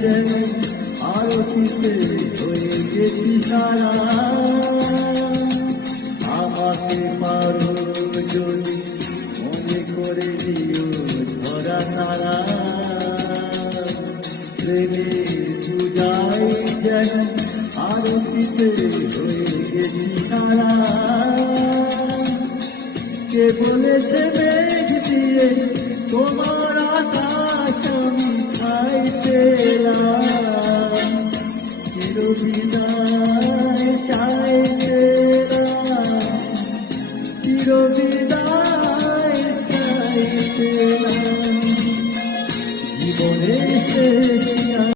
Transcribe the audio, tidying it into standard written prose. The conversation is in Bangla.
যেন আরতিতে হয়ে গেছি সারা। আমাকে পারো যদি মনে করে দিও ধরা তারা, প্রেমের পূজায় যেন আরতিতে হয়ে গেছি সারা। কে বলেছে মেঘ দিয়ে তোমার আকাশ আমি ছাই পেলাম,